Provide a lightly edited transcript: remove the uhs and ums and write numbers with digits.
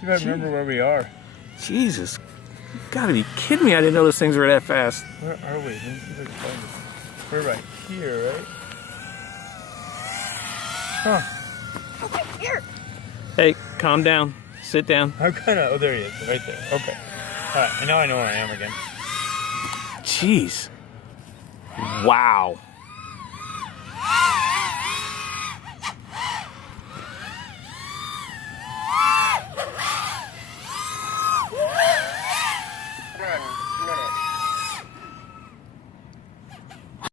See if I remember where we are. Jesus. You gotta be kidding me. I didn't know those things were that fast. Where are we? Let me see if I can find it. We're right here, right? Huh. Okay, here. Hey, calm down. Sit down. I'm kind of... Oh, there he is. Right there. Okay. All right. Now I know where I am again. Jeez. Wow.